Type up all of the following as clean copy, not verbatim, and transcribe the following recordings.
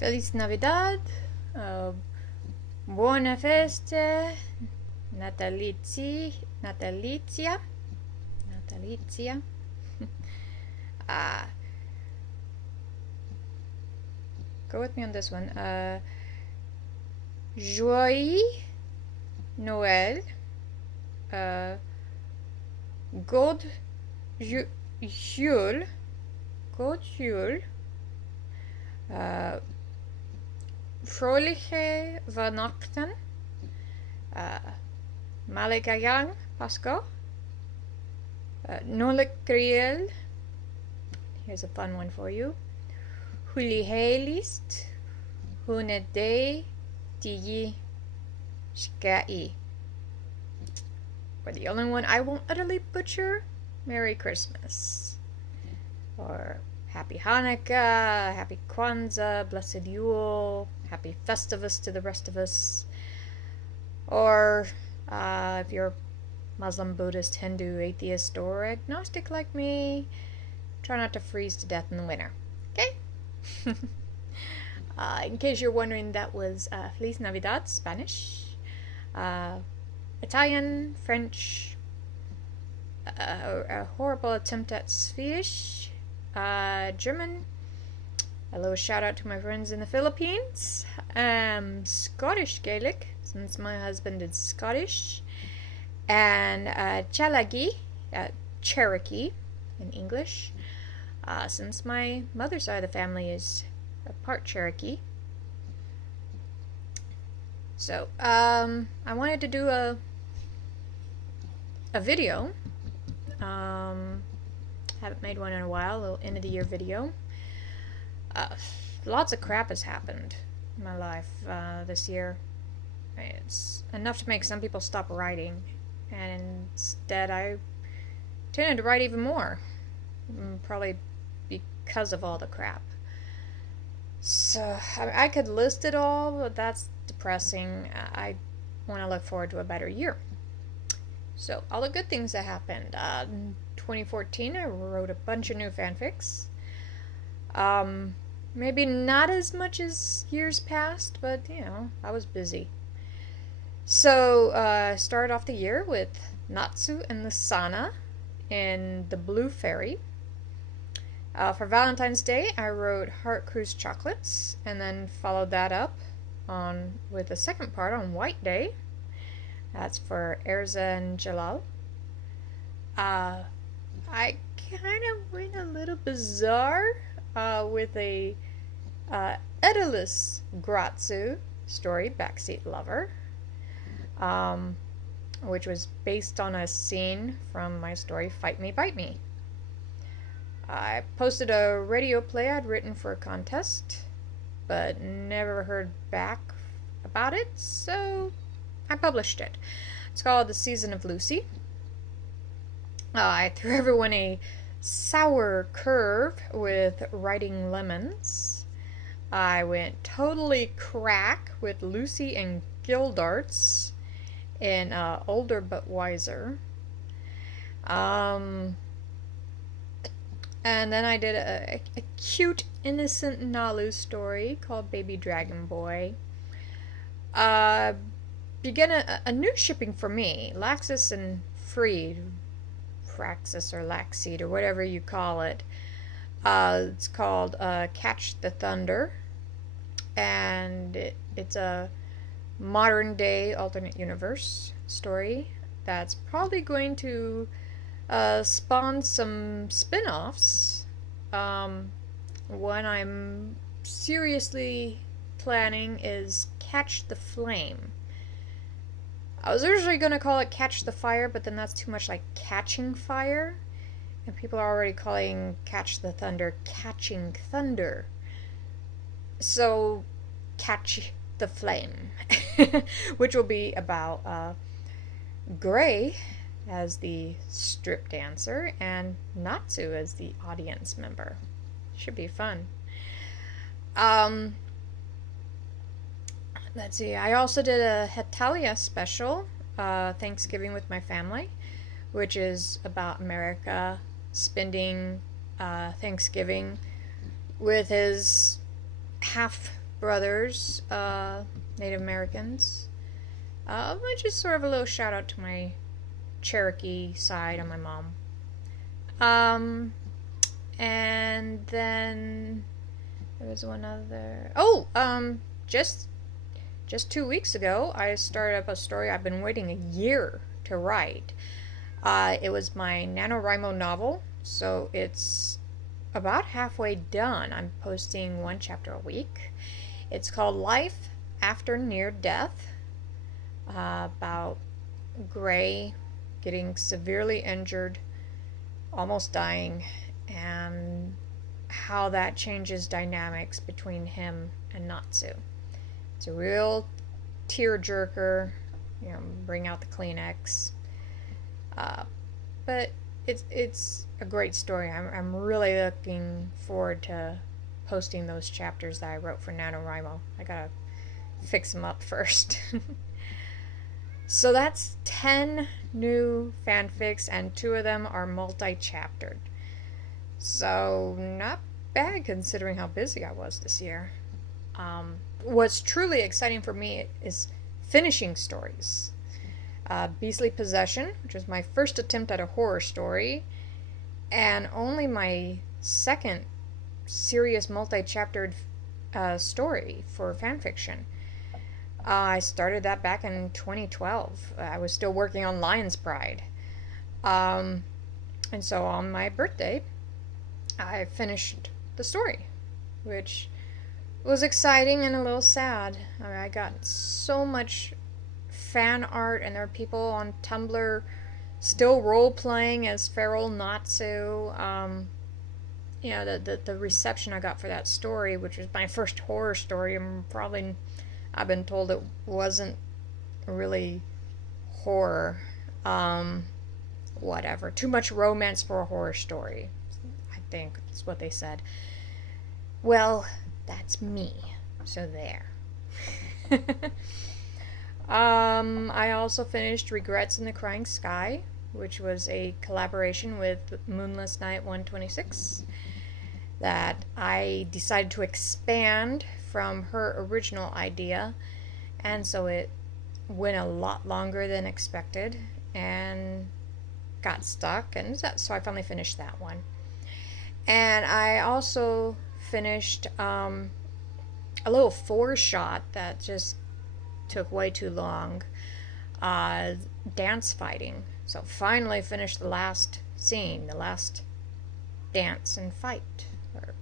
Feliz Navidad, buone feste, natalizia. uh, Go with me on this one. Joyeux Noël, God Jul, Fröhliche Weihnachten, Maligayang Pasko, Nolik Griel. Here's a fun one for you. Ulihelisdi, unadetiyisgvi. For the only one I won't utterly butcher, Merry Christmas. Or Happy Hanukkah, Happy Kwanzaa, Blessed Yule, Happy Festivus to the rest of us. Or if you're Muslim, Buddhist, Hindu, atheist, or agnostic like me, try not to freeze to death in the winter. Okay? In case you're wondering, that was Feliz Navidad, Spanish, Italian, French, a horrible attempt at Swedish, German. A little shout out to my friends in the Philippines. Scottish Gaelic, since my husband is Scottish, and Chalagi, Cherokee in English, since my mother's side of the family is a part Cherokee. So I wanted to do a video. Haven't made one in a while, a little end of the year video. Lots of crap has happened in my life this year. It's enough to make some people stop writing, and instead I tended to write even more, probably because of all the crap. So I could list it all, but that's depressing. I want to look forward to a better year. So all the good things that happened. In 2014, I wrote a bunch of new fanfics. Maybe not as much as years past, but I was busy. So I started off the year with Natsu and the Sana in The Blue Fairy. For Valentine's Day, I wrote Heart Cruise Chocolates, and then followed that up with the second part on White Day. That's for Erza and Jalal. I kind of went a little bizarre with a Oedipus Gratsu story, Backseat Lover, which was based on a scene from my story Fight Me, Bite Me. I posted a radio play I'd written for a contest, but never heard back about it, so I published it. It's called The Season of Lucy. I threw everyone a sour curve with writing lemons. I went totally crack with Lucy and Gildarts in Older But Wiser. And then I did a cute, innocent Nalu story called Baby Dragon Boy. Began a new shipping for me, Laxus and Freed, Fraxus or Laxseed or whatever you call it. It's called Catch the Thunder, and it's a modern day alternate universe story that's probably going to spawn some spin-offs. One I'm seriously planning is Catch the Flame. I was originally going to call it Catch the Fire, but then that's too much like Catching Fire, and people are already calling Catch the Thunder Catching Thunder. So Catch the Flame, which will be about Gray as the strip dancer and Natsu as the audience member. Should be fun. Let's see, I also did a Hetalia special, Thanksgiving with my family, which is about America spending Thanksgiving with his half brothers, Native Americans. Which is sort of a little shout out to my Cherokee side on my mom. And then there was one other. Oh, just 2 weeks ago, I started up a story I've been waiting a year to write. It was my NaNoWriMo novel, so it's about halfway done. I'm posting one chapter a week. It's called Life After Near Death, about Gray getting severely injured, almost dying, and how that changes dynamics between him and Natsu. It's a real tearjerker, bring out the Kleenex. But it's a great story. I'm really looking forward to posting those chapters that I wrote for NaNoWriMo. I gotta fix them up first. So that's 10 new fanfics, and 2 of them are multi-chaptered. So not bad considering how busy I was this year. What's truly exciting for me is finishing stories. Beastly Possession, which was my first attempt at a horror story, and only my second serious multi-chaptered story for fanfiction. I started that back in 2012. I was still working on Lion's Pride. And so on my birthday, I finished the story, which was exciting and a little sad. I got so much fan art, and there are people on Tumblr still role-playing as feral Natsu. The reception I got for that story, which was my first horror story, I've been told it wasn't really horror. Whatever. Too much romance for a horror story, I think that's what they said. Well, that's me. So there. I also finished Regrets in the Crying Sky, which was a collaboration with Moonless Night 126 that I decided to expand from her original idea, and so it went a lot longer than expected and got stuck, and so I finally finished that one. And I also finished a little 4-shot that just took way too long, dance fighting. So finally finished the last scene, the last dance and fight. Or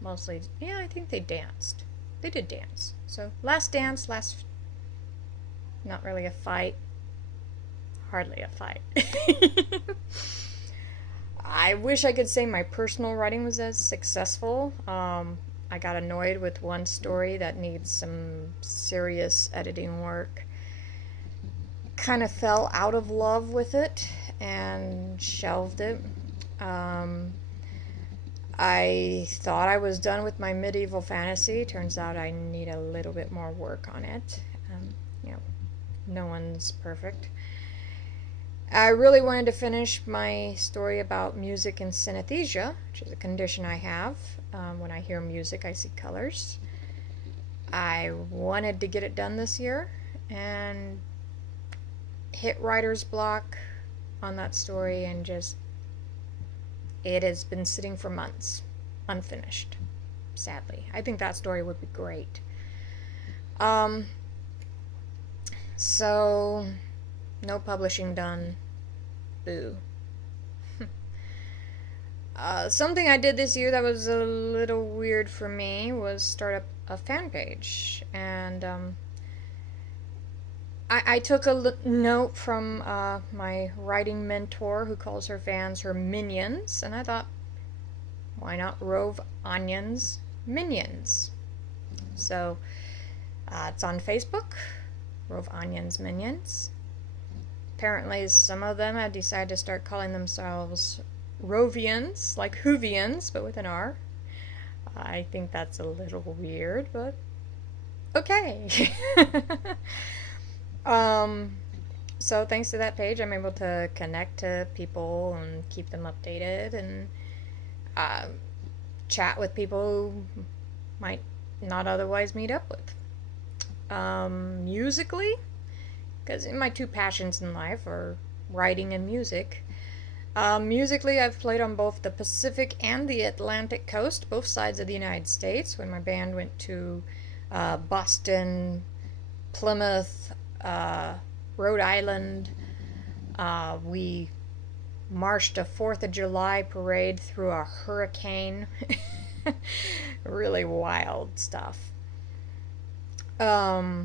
mostly, I think they danced. They did dance. So last dance, not really a fight. Hardly a fight. I wish I could say my personal writing was as successful. I got annoyed with one story that needs some serious editing work. Kind of fell out of love with it and shelved it. I thought I was done with my medieval fantasy. Turns out I need a little bit more work on it. No one's perfect. I really wanted to finish my story about music and synesthesia, which is a condition I have. When I hear music, I see colors. I wanted to get it done this year and hit writer's block on that story, and just it has been sitting for months, unfinished, sadly. I think that story would be great. So no publishing done. Boo. Something I did this year that was a little weird for me was start up a fan page. And I took a note from my writing mentor, who calls her fans her minions. And I thought, why not Rhov Onions Minions? So it's on Facebook, Rhov Onions Minions. Apparently some of them have decided to start calling themselves Rhovians, like Whovians, but with an R. I think that's a little weird, but okay. So thanks to that page, I'm able to connect to people and keep them updated, and chat with people who might not otherwise meet up with. Musically, because my two passions in life are writing and music. Musically, I've played on both the Pacific and the Atlantic coast, both sides of the United States, when my band went to Boston, Plymouth, Rhode Island. We marched a 4th of July parade through a hurricane. Really wild stuff. I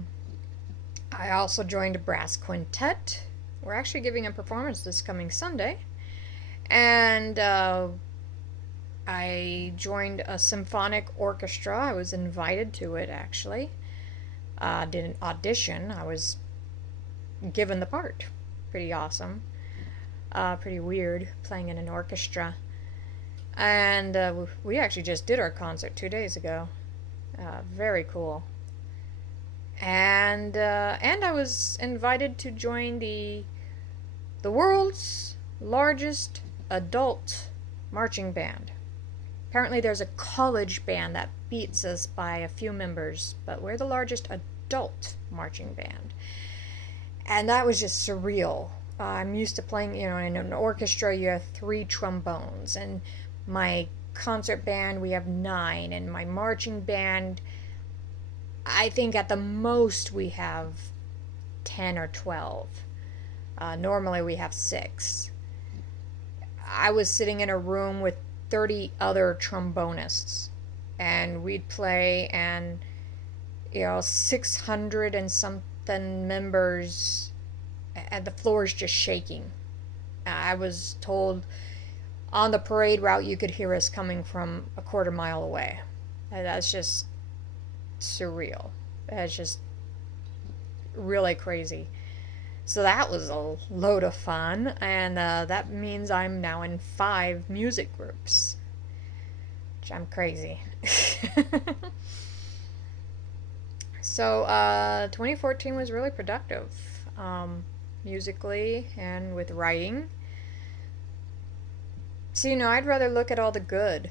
also joined a brass quintet. We're actually giving a performance this coming Sunday. And I joined a symphonic orchestra. I was invited to it, actually. Did an audition. I was given the part. Pretty awesome. Pretty weird, playing in an orchestra. And we actually just did our concert 2 days ago. Very cool. And I was invited to join the world's largest adult marching band. Apparently there's a college band that beats us by a few members, but we're the largest adult marching band. And that was just surreal. I'm used to playing, in an orchestra you have 3 trombones, and my concert band we have 9, and my marching band, I think at the most we have 10 or 12. Normally we have 6. I was sitting in a room with 30 other trombonists, and we'd play, and 600 and something members, and the floor's just shaking. I was told on the parade route you could hear us coming from a quarter mile away. That's just surreal. That's just really crazy. So that was a load of fun, and that means I'm now in 5 music groups, which I'm crazy. So 2014 was really productive, musically and with writing. So, I'd rather look at all the good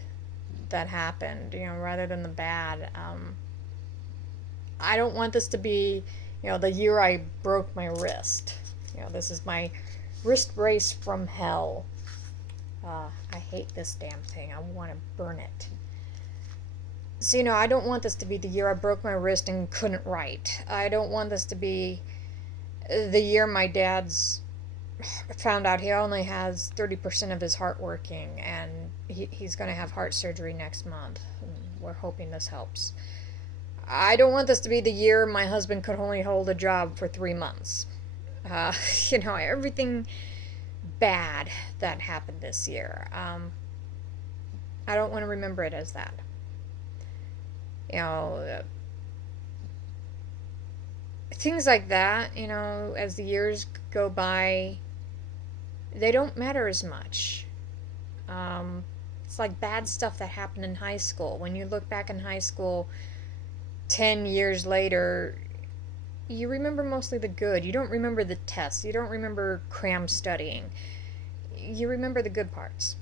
that happened, rather than the bad. I don't want this to be the year I broke my wrist. This is my wrist brace from hell. I hate this damn thing. I want to burn it. So, I don't want this to be the year I broke my wrist and couldn't write. I don't want this to be the year my dad's found out he only has 30% of his heart working, and he's going to have heart surgery next month. We're hoping this helps. I don't want this to be the year my husband could only hold a job for 3 months. Everything bad that happened this year. I don't want to remember it as that. Things like that, as the years go by, they don't matter as much. It's like bad stuff that happened in high school. When you look back in high school 10 years later, you remember mostly the good. You don't remember the tests. You don't remember cram studying. You remember the good parts.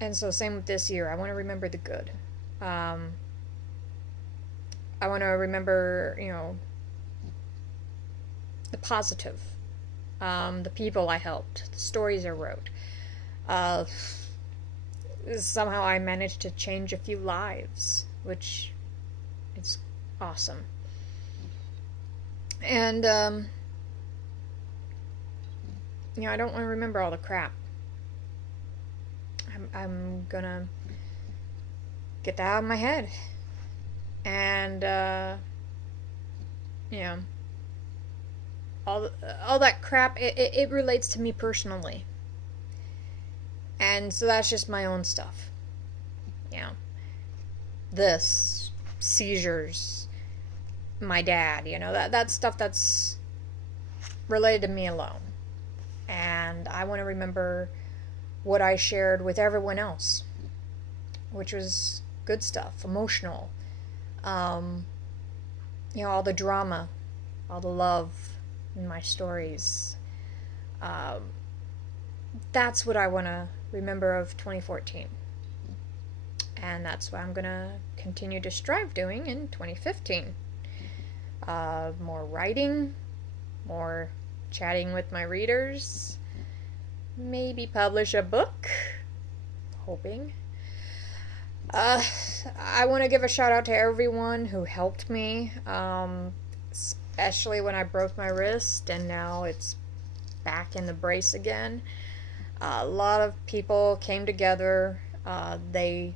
And so same with this year. I want to remember the good. I want to remember, the positive. The people I helped. The stories I wrote. Somehow I managed to change a few lives, which is awesome. And, I don't want to remember all the crap. I'm gonna get that out of my head. And, all that crap, it relates to me personally. And so that's just my own stuff. This, seizures, my dad, that stuff that's related to me alone. And I want to remember what I shared with everyone else, which was good stuff, emotional. All the drama, all the love in my stories. That's what I want to remember of 2014. and that's what I'm gonna continue to strive doing in 2015. More writing, more chatting with my readers, maybe publish a book, hoping. I want to give a shout out to everyone who helped me, especially when I broke my wrist and now it's back in the brace again. A lot of people came together. They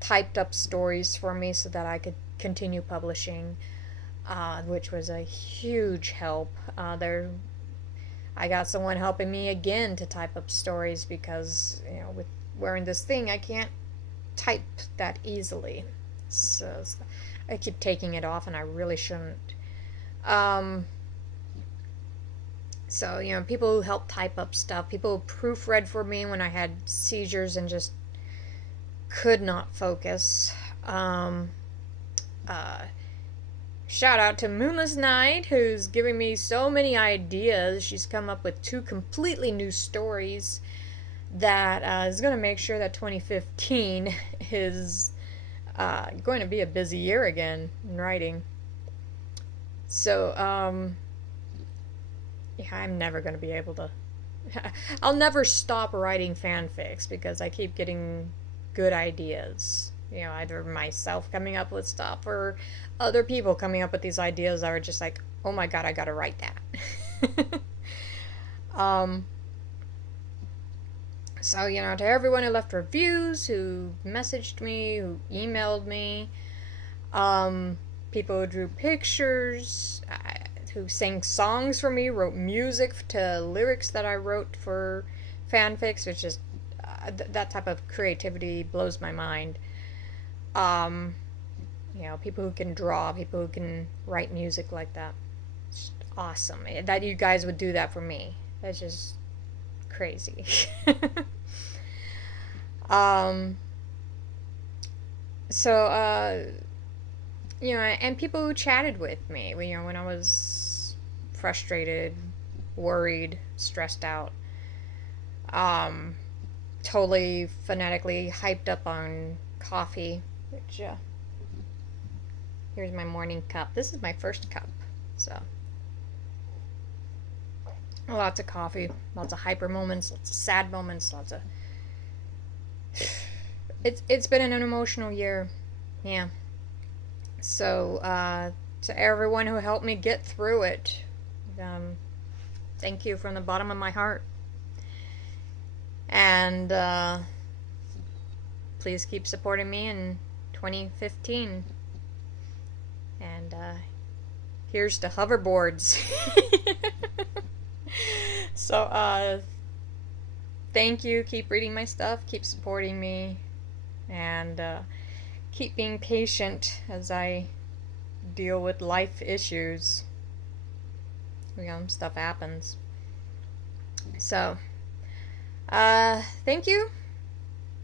typed up stories for me so that I could continue publishing, which was a huge help. I got someone helping me again to type up stories because, with wearing this thing, I can't type that easily. So I keep taking it off, and I really shouldn't. So, people who helped type up stuff, people who proofread for me when I had seizures and just could not focus. Shout out to Moonless Night, who's giving me so many ideas. She's come up with 2 completely new stories that is going to make sure that 2015 is going to be a busy year again in writing. So, I'm never going to be able to... I'll never stop writing fanfics because I keep getting good ideas. Either myself coming up with stuff or other people coming up with these ideas that are just like, oh my god, I gotta write that. So, to everyone who left reviews, who messaged me, who emailed me, people who drew pictures, who sang songs for me, wrote music to lyrics that I wrote for fanfics, which is, that type of creativity blows my mind. People who can draw, people who can write music like that. It's awesome. That you guys would do that for me. That's just crazy. And people who chatted with me, when I was frustrated, worried, stressed out, totally fanatically hyped up on coffee, which, here's my morning cup. This is my first cup, so lots of coffee, lots of hyper moments, lots of sad moments, lots of... It's been an emotional year, yeah. So, to everyone who helped me get through it, thank you from the bottom of my heart. And, please keep supporting me in 2015. And, here's to hoverboards. So, thank you. Keep reading my stuff. Keep supporting me. And, keep being patient as I deal with life issues. Stuff happens. So, thank you.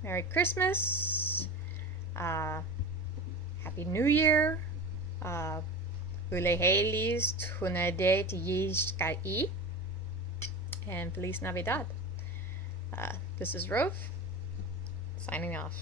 Merry Christmas. Happy New Year. Ulihelisdi, unadetiyisgvi. And Feliz Navidad. This is Rhov, signing off.